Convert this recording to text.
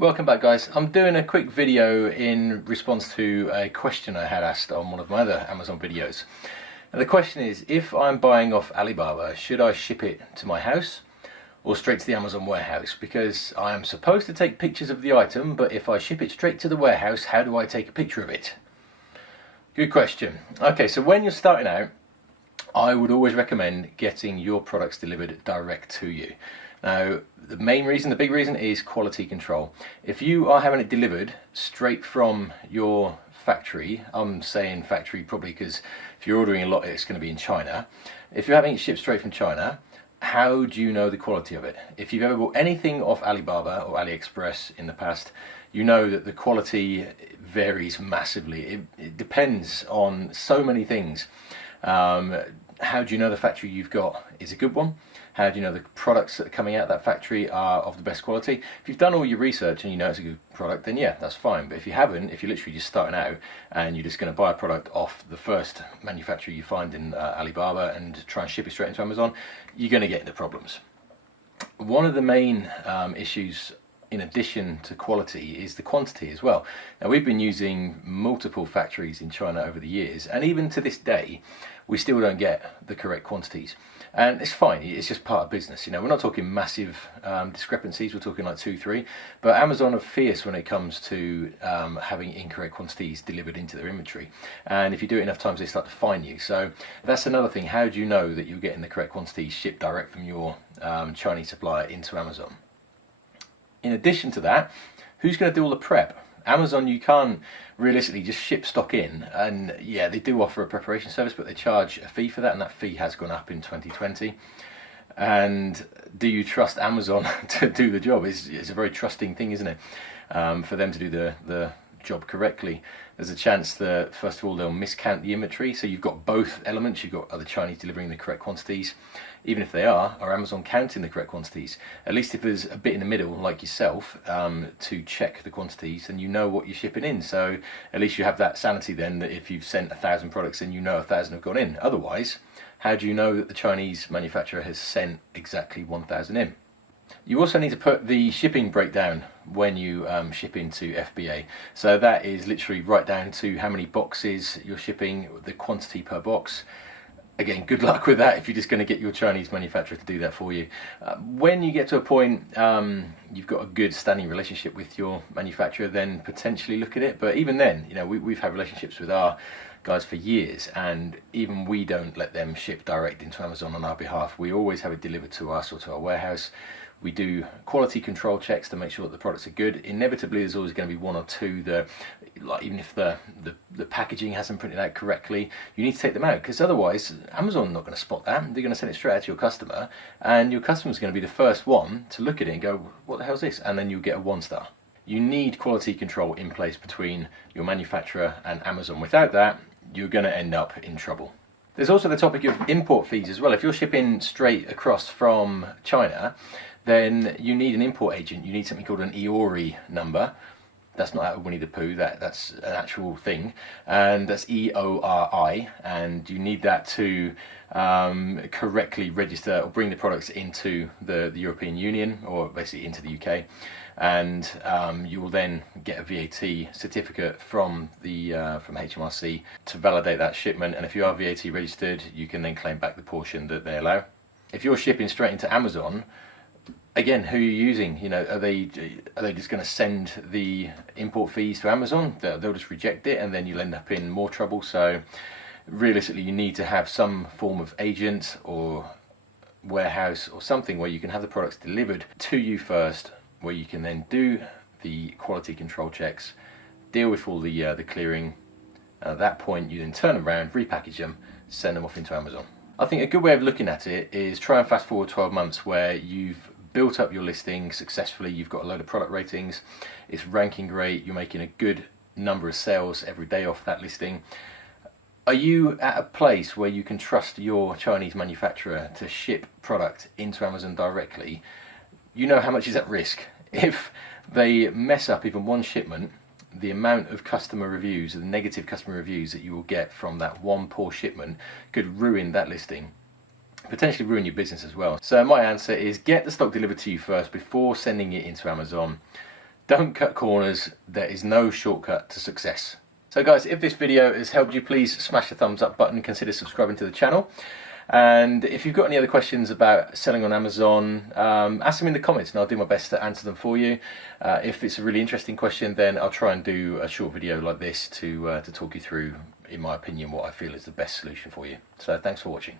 Welcome back, guys. I'm doing a quick video in response to a question I had asked on one of my other Amazon videos. And the question is, if I'm buying off Alibaba, should I ship it to my house or straight to the Amazon warehouse? Because I am supposed to take pictures of the item, but if I ship it straight to the warehouse, how do I take a picture of it? Good question. Okay, so when you're starting out, I would always recommend getting your products delivered direct to you. Now, the big reason is quality control. If you are having it delivered straight from your factory, I'm saying factory probably because if you're ordering a lot, it's going to be in China. If you're having it shipped straight from China, how do you know the quality of it? If you've ever bought anything off Alibaba or AliExpress in the past, you know that the quality varies massively. It depends on so many things. How do you know the factory you've got is a good one? How do you know the products that are coming out of that factory are of the best quality? If you've done all your research and you know it's a good product, then yeah, that's fine. But if you haven't, if you're literally just starting out and you're just going to buy a product off the first manufacturer you find in Alibaba and try and ship it straight into Amazon, you're going to get into problems. One of the main issues in addition to quality is the quantity as well. Now, we've been using multiple factories in China over the years, and even to this day we still don't get the correct quantities, and it's fine, it's just part of business. You know, we're not talking massive discrepancies, we're talking like 2-3, but Amazon are fierce when it comes to having incorrect quantities delivered into their inventory, and if you do it enough times they start to fine you. So that's another thing. How do you know that you're getting the correct quantities shipped direct from your Chinese supplier into Amazon? In addition to that, who's going to do all the prep? Amazon, you can't realistically just ship stock in, and yeah, they do offer a preparation service, but they charge a fee for that, and that fee has gone up in 2020. And do you trust Amazon to do the job? It's a very trusting thing, isn't it? For them to do the job correctly. There's a chance that first of all they'll miscount the inventory, so you've got both elements. You've got the Chinese delivering the correct quantities, even if they are Amazon counting the correct quantities. At least if there's a bit in the middle like yourself to check the quantities, and you know what you're shipping in, so at least you have that sanity then, that if you've sent 1,000 products and you know 1,000 have gone in. Otherwise, how do you know that the Chinese manufacturer has sent exactly 1,000 in? You also need to put the shipping breakdown when you ship into FBA. So that is literally right down to how many boxes you're shipping, the quantity per box. Again, good luck with that if you're just going to get your Chinese manufacturer to do that for you. When you get to a point you've got a good standing relationship with your manufacturer, then potentially look at it. But even then, you know, we've had relationships with our guys for years, and even we don't let them ship direct into Amazon on our behalf. We always have it delivered to us or to our warehouse. We do quality control checks to make sure that the products are good. Inevitably, there's always going to be one or two that, like, even if the packaging hasn't printed out correctly, you need to take them out, because otherwise Amazon are not going to spot that. They're going to send it straight out to your customer, and your customer's going to be the first one to look at it and go, what the hell's this? And then you'll get a 1-star. You need quality control in place between your manufacturer and Amazon. Without that, you're going to end up in trouble. There's also the topic of import fees as well. If you're shipping straight across from China, then you need an import agent. You need something called an EORI number. That's not out of Winnie the Pooh, that's an actual thing, and that's EORI, and you need that to correctly register or bring the products into the European Union, or basically into the UK, and you will then get a VAT certificate from HMRC to validate that shipment, and if you are VAT registered, you can then claim back the portion that they allow. If you're shipping straight into Amazon, again, who are you using? You know, are they just going to send the import fees to Amazon? They'll just reject it, and then you'll end up in more trouble. So realistically, you need to have some form of agent or warehouse or something where you can have the products delivered to you first, where you can then do the quality control checks, deal with all the clearing. At that point, you then turn them around, repackage them, send them off into Amazon. I think a good way of looking at it is try and fast forward 12 months where you've built up your listing successfully, you've got a load of product ratings, it's ranking great, you're making a good number of sales every day off that listing. Are you at a place where you can trust your Chinese manufacturer to ship product into Amazon directly? You know how much is at risk. If they mess up even one shipment, the amount of customer reviews, the negative customer reviews that you will get from that one poor shipment could ruin that listing. Potentially ruin your business as well. So my answer is get the stock delivered to you first before sending it into Amazon. Don't cut corners. There is no shortcut to success. So guys, if this video has helped you, please smash the thumbs up button, consider subscribing to the channel. And if you've got any other questions about selling on Amazon, ask them in the comments and I'll do my best to answer them for you. If it's a really interesting question, then I'll try and do a short video like this to talk you through, in my opinion, what I feel is the best solution for you. So thanks for watching.